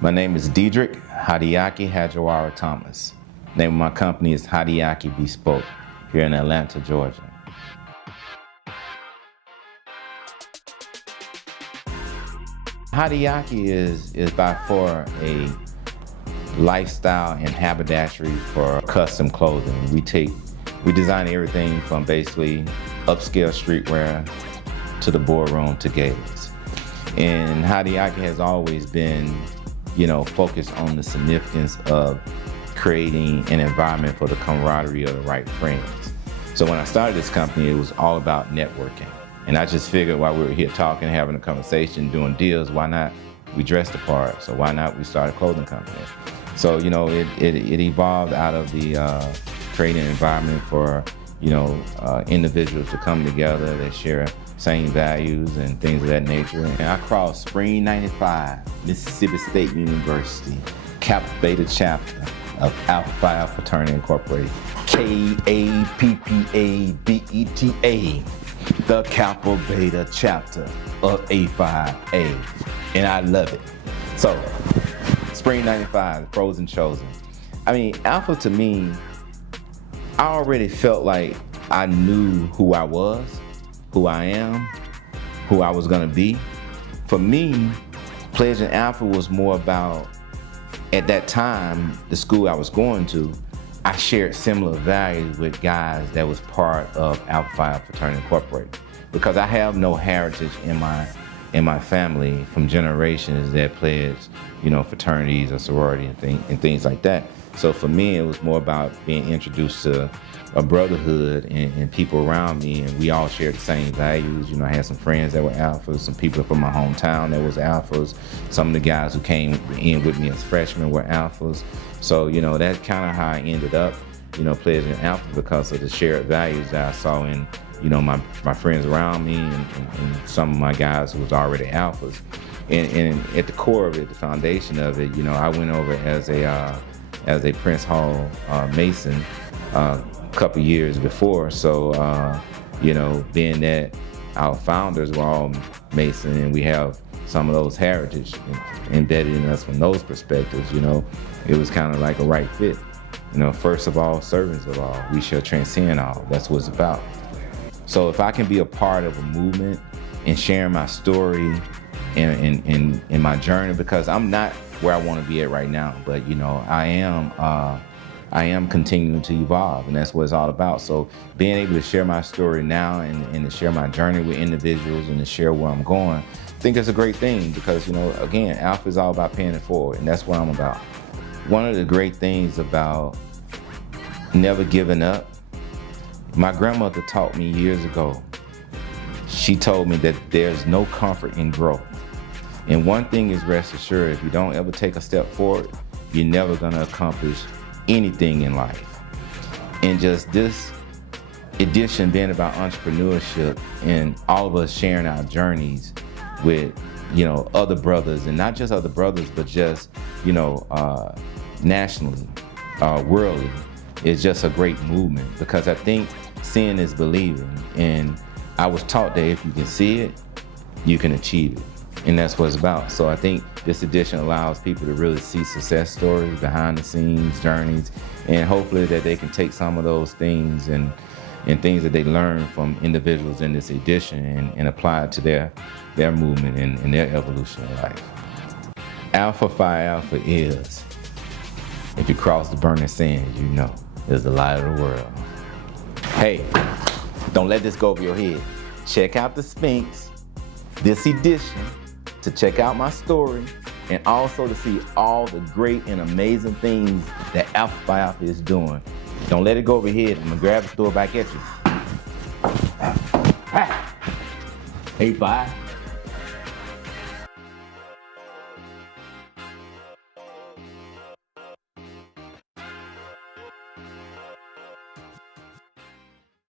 My name is Dedrick Hideoki Hajawara Thomas. Name of my company is Hideoki Bespoke here in Atlanta, Georgia. Hideoki is by far a lifestyle and haberdashery for custom clothing. We design everything from basically upscale streetwear to the boardroom to gays. And Hideoki has always been, focused on the significance of creating an environment for the camaraderie of the right friends. So when I started this company, it was all about networking. And I just figured while we were here talking, having a conversation, doing deals, why not we dress the part? So why not we start a clothing company? So, it evolved out of the creating an environment for, individuals to come together that share same values and things of that nature. And I crossed Spring 95, Mississippi State University, Kappa Beta chapter of Alpha Phi Alpha Fraternity Incorporated, KAPPABETA, the Kappa Beta chapter of A5A, and I love it. So, Spring 95, Frozen Chosen. I mean, Alpha to me, I already felt like I knew who I was, who I am, who I was gonna be. For me, pledging Alpha was more about, at that time, the school I was going to, I shared similar values with guys that was part of Alpha Phi Alpha Fraternity Incorporated. Because I have no heritage in my family from generations that pledged, fraternities or sorority and things like that. So for me, it was more about being introduced to a brotherhood and people around me, and we all shared the same values. I had some friends that were alphas, some people from my hometown that was alphas. Some of the guys who came in with me as freshmen were alphas. So, that's kind of how I ended up, pledging alpha, because of the shared values that I saw in, my friends around me and some of my guys who was already alphas. And at the core of it, the foundation of it, I went over as a Prince Hall Mason a couple years before. So, being that our founders were all Mason and we have some of those heritage embedded in us from those perspectives, it was kind of like a right fit. First of all, servants of all, we shall transcend all. That's what it's about. So if I can be a part of a movement and sharing my story in my journey, because I'm not where I want to be at right now, but I am continuing to evolve, and that's what it's all about. So being able to share my story now and to share my journey with individuals and to share where I'm going, I think it's a great thing, because again, Alpha is all about paying it forward, and that's what I'm about. One of the great things about never giving up, my grandmother taught me years ago. She told me that there's no comfort in growth. And one thing is rest assured, if you don't ever take a step forward, you're never gonna accomplish anything in life. And just this edition being about entrepreneurship and all of us sharing our journeys with, other brothers, and not just other brothers, but just, nationally, worldly, is just a great movement, because I think seeing is believing. And I was taught that if you can see it, you can achieve it. And that's what it's about. So I think this edition allows people to really see success stories, behind the scenes journeys, and hopefully that they can take some of those things and things that they learn from individuals in this edition and apply it to their movement and their evolution in life. Alpha Phi Alpha is, if you cross the burning sands, is the light of the world. Hey, don't let this go over your head. Check out the Sphinx, this edition, to check out my story, and also to see all the great and amazing things that Alpha Phi Alpha is doing. Don't let it go over your head. I'm gonna grab it, throw it back at you. Hey, bye.